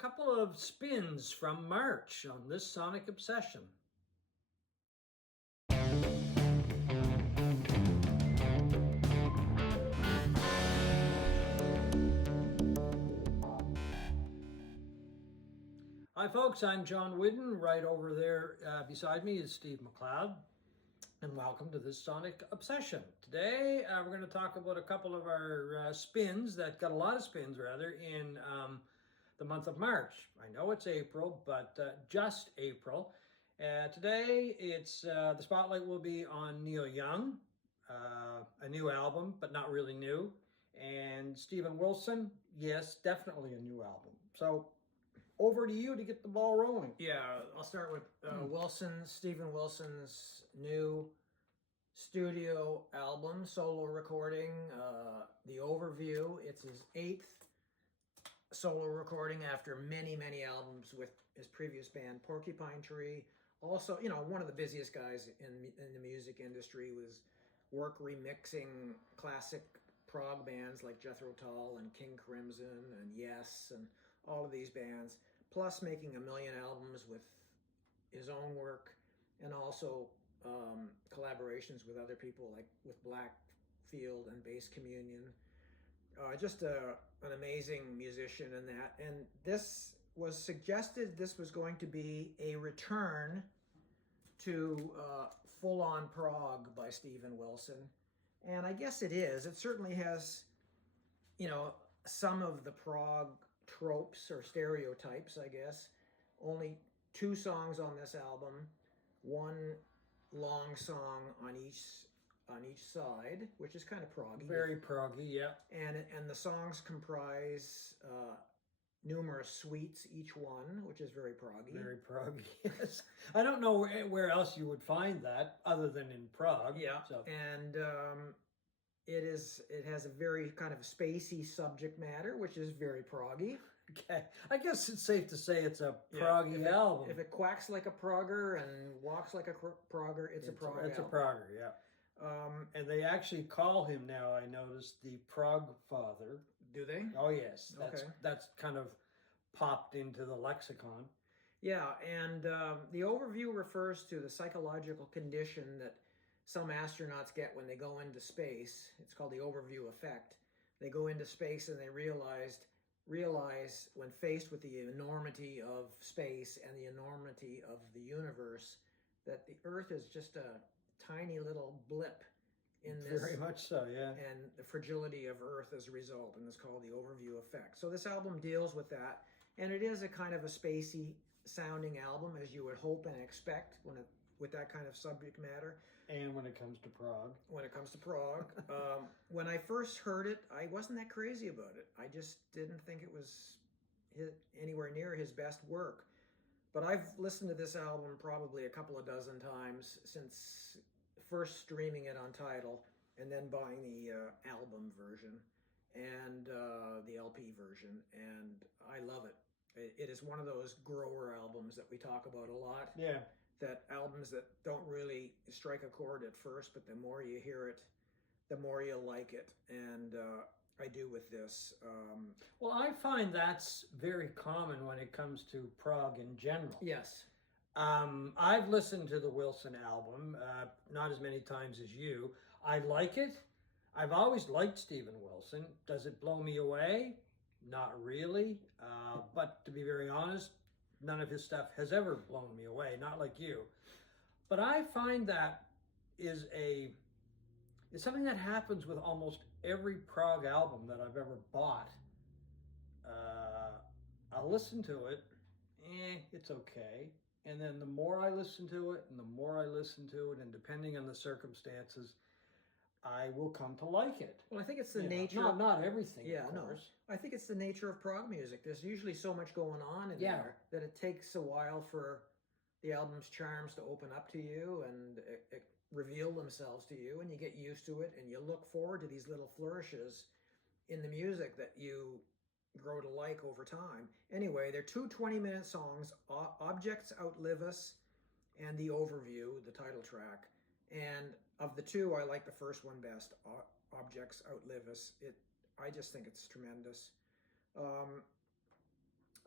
couple of spins from March on this Sonic Obsession. Hi folks, I'm John Whidden. Right over there beside me is Steve McLeod. And welcome to this Sonic Obsession. Today we're going to talk about a couple of our spins that got a lot of spins rather in the month of March. I know it's April, but just April. Today it's the spotlight will be on Neil Young, a new album, but not really new. And Steven Wilson, yes, definitely a new album. So over to you to get the ball rolling. Yeah, I'll start with Steven Wilson's new studio album, solo recording, The Overview. It's his 8th solo recording after many, many albums with his previous band, Porcupine Tree. Also, one of the busiest guys in the music industry, was remixing classic prog bands like Jethro Tull and King Crimson and Yes and all of these bands, plus making a million albums with his own work and also collaborations with other people like with Blackfield and Bass Communion. Just an amazing musician in that. And this was suggested this was going to be a return to full-on prog by Steven Wilson. And I guess it is. It certainly has, some of the prog tropes or stereotypes, I guess. Only 2 songs on this album, 1 long song on each side, which is kind of proggy. Very proggy, yeah. And the songs comprise numerous suites, each one, which is very proggy. Very proggy, yes. I don't know where else you would find that other than in Prague. Yeah, so. And it has a very kind of spacey subject matter, which is very proggy. Okay, I guess it's safe to say it's a proggy album. If it quacks like a progger and walks like a progger, it's a prog album. It's a progger, yeah. And they actually call him now, I noticed, the prog father. Do they? Oh yes, Okay. That's kind of popped into the lexicon. Yeah, and the overview refers to the psychological condition that some astronauts get when they go into space. It's called the overview effect. They go into space and they realize when faced with the enormity of space and the enormity of the universe that the Earth is just a tiny little blip in this. Very much so, yeah. And the fragility of Earth as a result, and it's called the overview effect. So this album deals with that, and it is a kind of a spacey sounding album, as you would hope and expect with that kind of subject matter. And when it comes to prog. When it comes to prog. When I first heard it, I wasn't that crazy about it. I just didn't think it was anywhere near his best work. But I've listened to this album probably a couple of dozen times since first streaming it on Tidal and then buying the album version and the LP version. And I love it. It is one of those grower albums that we talk about a lot. Yeah. That albums that don't really strike a chord at first, but the more you hear it, the more you like it. And I do with this. Well, I find that's very common when it comes to prog in general. Yes. I've listened to the Wilson album, not as many times as you. I like it. I've always liked Steven Wilson. Does it blow me away? Not really. But to be very honest, none of his stuff has ever blown me away, not like you. But I find that it's something that happens with almost every prog album that I've ever bought. I'll listen to it, it's okay. And then the more I listen to it, and the more I listen to it, and depending on the circumstances, I will come to like it. Well, I think it's the nature. Not everything, yeah, of course. No. I think it's the nature of prog music. There's usually so much going on in there that it takes a while for the album's charms to open up to you and reveal themselves to you, and you get used to it, and you look forward to these little flourishes in the music that you grow to like over time. Anyway, they're 2 20-minute songs, Objects Outlive Us and The Overview, the title track. And of the 2, I like the first one best, Objects Outlive Us. I just think it's tremendous.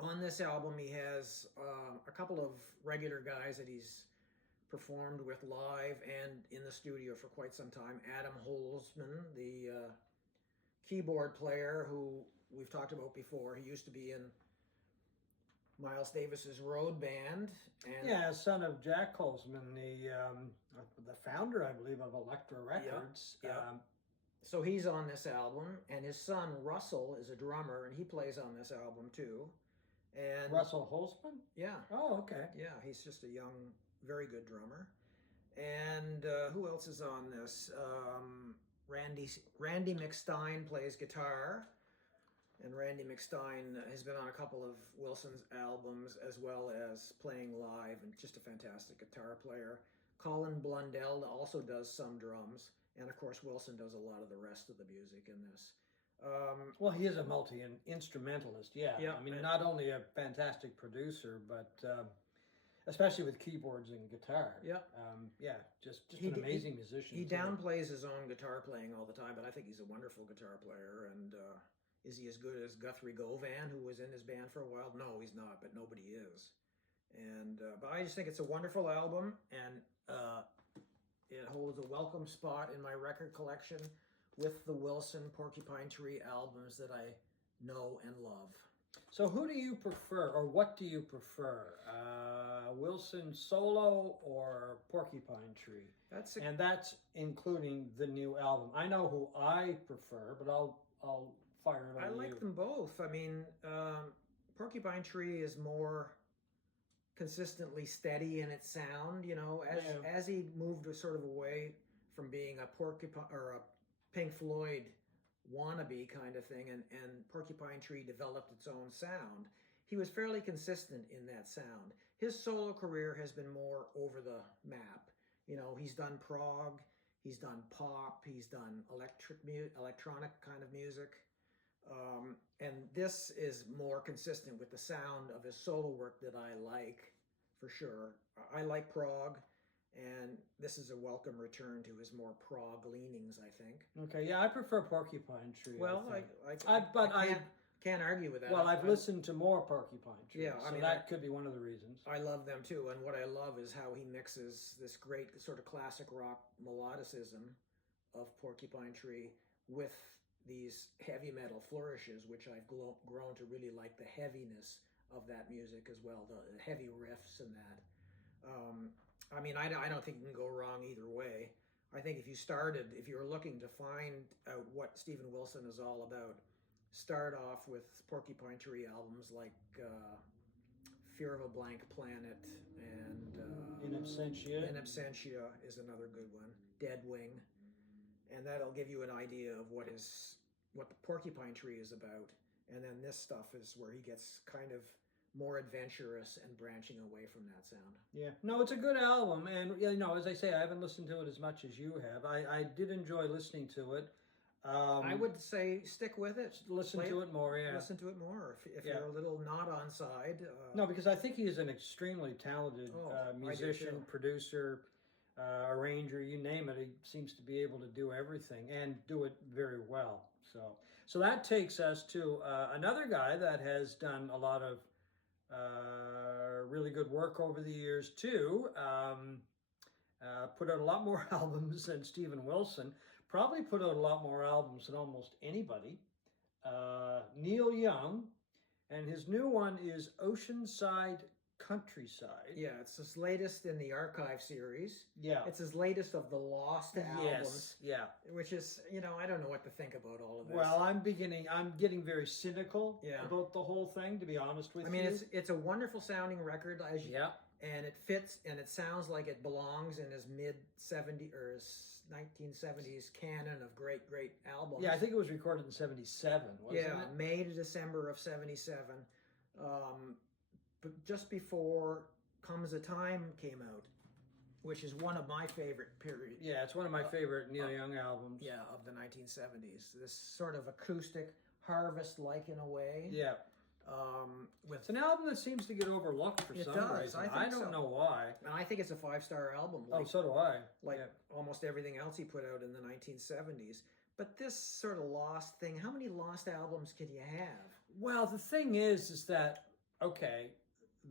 On this album, he has a couple of regular guys that he's performed with live and in the studio for quite some time. Adam Holzman, the keyboard player who we've talked about before. He used to be in Miles Davis's Road Band. And Yeah, son of Jack Holzman, the founder, I believe, of Elektra Records. yeah. So he's on this album, and his son Russell is a drummer, and he plays on this album too. And Russell Holzman? yeah, Oh, okay. yeah, he's just a young, very good drummer. And who else is on this? Randy McStein plays guitar, and Randy McStein has been on a couple of Wilson's albums as well as playing live, and just a fantastic guitar player. Colin Blundell also does some drums, and of course Wilson does a lot of the rest of the music in this. Well, he is a multi-instrumentalist, yeah. Yeah, I mean, and- not only a fantastic producer, but especially with keyboards and guitar. Yeah. Yeah, just He an d- amazing musician. He too. downplays his own guitar playing all the time, but I think he's a wonderful guitar player. And is he as good as Guthrie Govan, who was in his band for a while? No, he's not, but nobody is. And but I just think it's a wonderful album, and it holds a welcome spot in my record collection with the Wilson Porcupine Tree albums that I know and love. So who do you prefer, or what do you prefer? Wilson solo or Porcupine Tree? And that's including the new album. I know who I prefer, but I'll fire it on I you. like them both. I mean, Porcupine Tree is more consistently steady in its sound. You know, as he moved sort of away from being a Porcupine or a Pink Floyd wannabe kind of thing, and Porcupine Tree developed its own sound. He was fairly consistent in that sound. His solo career has been more over the map. You know, he's done prog, he's done pop, he's done electronic kind of music. And this is more consistent with the sound of his solo work that I like, for sure. I like prog, and this is a welcome return to his more prog leanings, I think. Okay, yeah, I prefer Porcupine Tree. Well, I can't argue with that. Well, I've listened to more Porcupine Tree, Yeah, I so mean, that could be one of the reasons. I love them too, and what I love is how he mixes this great sort of classic rock melodicism of Porcupine Tree with these heavy metal flourishes, which I've grown to really like the heaviness of that music as well, the heavy riffs and that. I mean, I don't think you can go wrong either way. I think if you were looking to find out what Steven Wilson is all about, start off with Porcupine Tree albums like Fear of a Blank Planet and In Absentia. In Absentia is another good one. Dead Wing. And that'll give you an idea of what the Porcupine Tree is about. And then this stuff is where he gets kind of more adventurous and branching away from that sound. Yeah, no, it's a good album, and you know, as I say, I haven't listened to it as much as you have. I did enjoy listening to it. I would say stick with it. Listen to it more, yeah. Listen to it more if you're a little not on side. No, because I think he is an extremely talented musician, producer, arranger, you name it. He seems to be able to do everything and do it very well. So that takes us to another guy that has done a lot of really good work over the years too. Put out a lot more albums than Steven Wilson. Probably put out a lot more albums than almost anybody. Neil Young, and his new one is Oceanside Countryside. Yeah, it's his latest in the Archive series. Yeah. It's his latest of the Lost albums. Yes, yeah. Which is, I don't know what to think about all of this. Well, I'm getting very cynical Yeah. about the whole thing, to be honest with you. I mean, it's a wonderful sounding record, Yeah. and it fits, and it sounds like it belongs in his mid-70s or his 1970s canon of great albums. Yeah, I think it was recorded in 77, wasn't it? May to December of 77. But just before Comes a Time came out, which is one of my favorite period. Yeah, it's one of my favorite Neil Young albums. Yeah, of the 1970s. This sort of acoustic Harvest-like in a way. Yeah. It's an album that seems to get overlooked for some reason. I don't know why. And I think it's a 5-star album. So do I. Like almost everything else he put out in the 1970s. But this sort of Lost thing, how many Lost albums can you have? Well, the thing is that okay,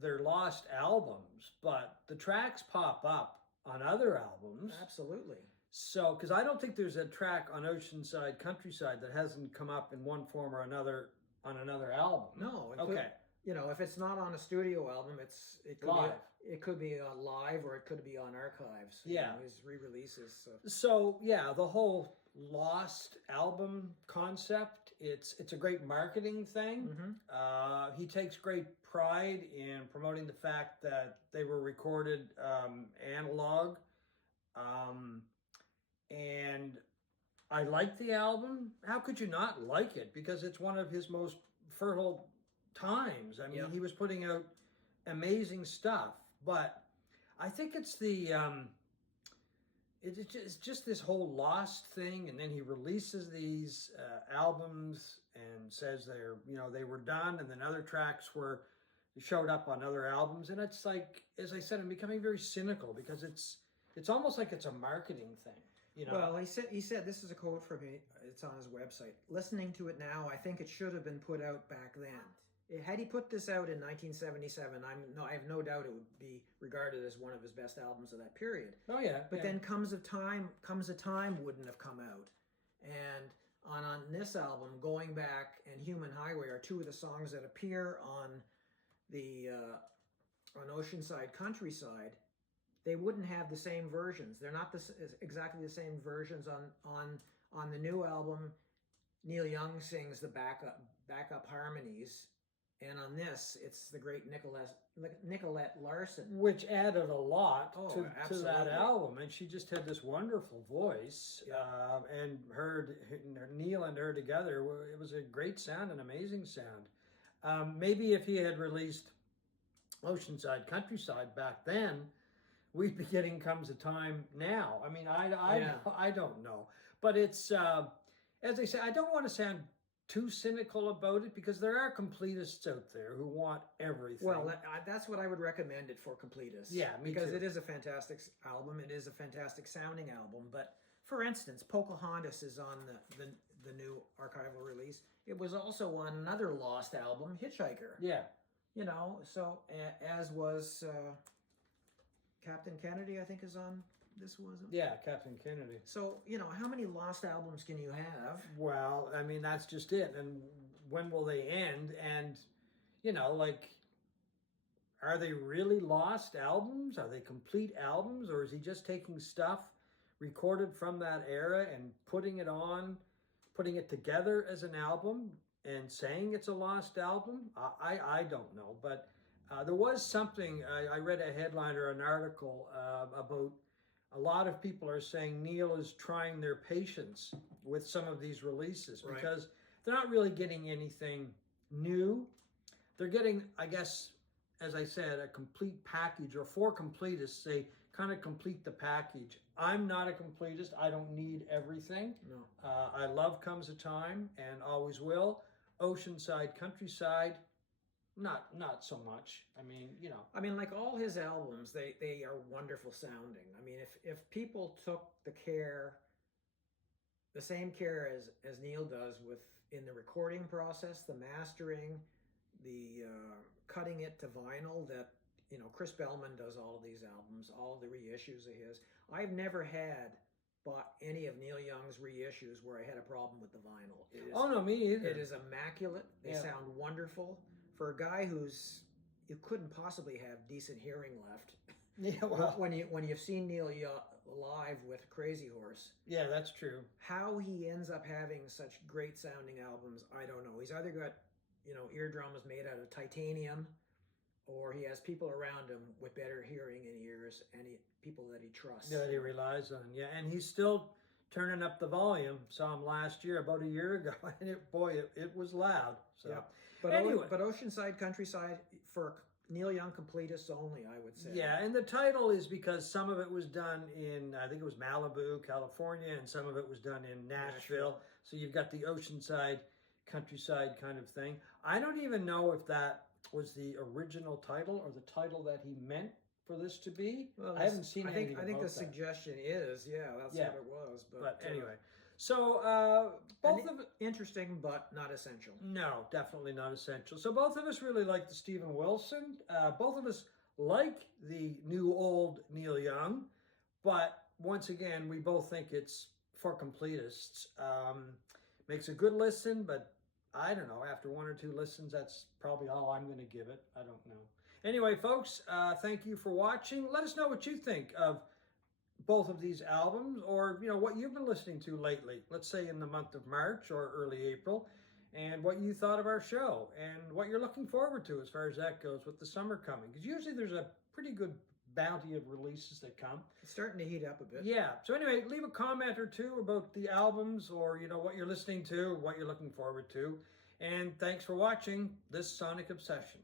they're lost albums, but the tracks pop up on other albums. Absolutely. So, because I don't think there's a track on Oceanside Countryside that hasn't come up in one form or another on another album. No. Okay. You know, if it's not on a studio album, it could Live. It could be on live, or it could be on archives. Yeah. You know, his re-releases. So yeah, the whole lost album concept, it's a great marketing thing. Mm-hmm. He takes great pride in promoting the fact that they were recorded analog. And I like the album. How could you not like it? Because it's one of his most fertile times. I mean, Yeah. he was putting out amazing stuff. But I think it's it's just this whole lost thing, and then he releases these albums and says they were done, and then other tracks showed up on other albums, and it's like, as I said, I'm becoming very cynical because it's almost like it's a marketing thing. You know? Well, he said this is a quote from me. It's on his website. Listening to it now, I think it should have been put out back then. Had he put this out in 1977, I have no doubt it would be regarded as one of his best albums of that period. Oh yeah. But then comes a time wouldn't have come out, and on this album, Going Back and Human Highway are two of the songs that appear on the on Oceanside Countryside. They wouldn't have the same versions. They're not exactly the same versions on the new album. Neil Young sings the backup harmonies, and on this, it's the great Nicolette Larson, which added a lot to that absolutely. album, and she just had this wonderful voice. Yeah. And Neil and her together, it was a great sound, an amazing sound. Maybe if he had released Oceanside Countryside back then, we'd be getting Comes a Time now. I mean, I don't know. But it's, as I say, I don't want to sound too cynical about it, because there are completists out there who want everything. Well, that's what I would recommend it for completists. Yeah, me because too. it is a fantastic album. It is a fantastic sounding album. But for instance, Pocahontas is on the new archival release. It was also on another lost album, Hitchhiker. Yeah. You know, so as was Captain Kennedy, I think, is on this, wasn't it? Yeah, Captain Kennedy. So, you know, how many lost albums can you have? Well, I mean, that's just it. And when will they end? And, you know, like, are they really lost albums? Are they complete albums? Or is he just taking stuff recorded from that era and putting it together as an album and saying it's a lost album? I don't know. But there was something, I read a headline or an article about a lot of people are saying Neil is trying their patience with some of these releases, Right. because they're not really getting anything new. They're getting, I guess, as I said, a complete package, or for completists, they kind of complete the package. I'm not a completist. I don't need everything. No. I love Comes a Time and always will. Oceanside Countryside, not so much. I mean, you know. I mean, like all his albums, they are wonderful sounding. I mean, if people took the same care as Neil does in the recording process, the mastering, the cutting it to vinyl, that, you know, Chris Bellman does all of these albums, all of the reissues of his. I've never bought any of Neil Young's reissues where I had a problem with the vinyl. Oh, no, me either. It is immaculate. They sound wonderful. For a guy you couldn't possibly have decent hearing left. Yeah, well, when you've seen Neil live with Crazy Horse. Yeah, that's true. How he ends up having such great sounding albums, I don't know. He's either got, you know, eardrums made out of titanium, or he has people around him with better hearing and ears, and people that he trusts. That he relies on, yeah. And he's still turning up the volume. Saw him last year, about a year ago, and it was loud. So. Yeah. But anyway. But Oceanside Countryside, for Neil Young completists only, I would say. Yeah, and the title is because some of it was done in, I think it was Malibu, California, and some of it was done in Nashville. So you've got the Oceanside Countryside kind of thing. I don't even know if that was the original title or the title that he meant for this to be. Well, I haven't seen anything I think about the that. suggestion is, that's what it was. But anyway, So both And of interesting, but not essential. no, definitely not essential. So both of us really like the Stephen Wilson. Both of us like the new old Neil Young, but once again, we both think it's for completists. Makes a good listen, but I don't know. After one or two listens, that's probably all I'm going to give it. I don't know. Anyway, folks, thank you for watching. Let us know what you think of both of these albums, or what you've been listening to lately, let's say in the month of March or early April, and what you thought of our show and what you're looking forward to as far as that goes with the summer coming, because usually there's a pretty good bounty of releases that come. It's starting to heat up a bit. Yeah, so anyway, leave a comment or two about the albums, or what you're listening to, what you're looking forward to. And thanks for watching this Sonic Obsession.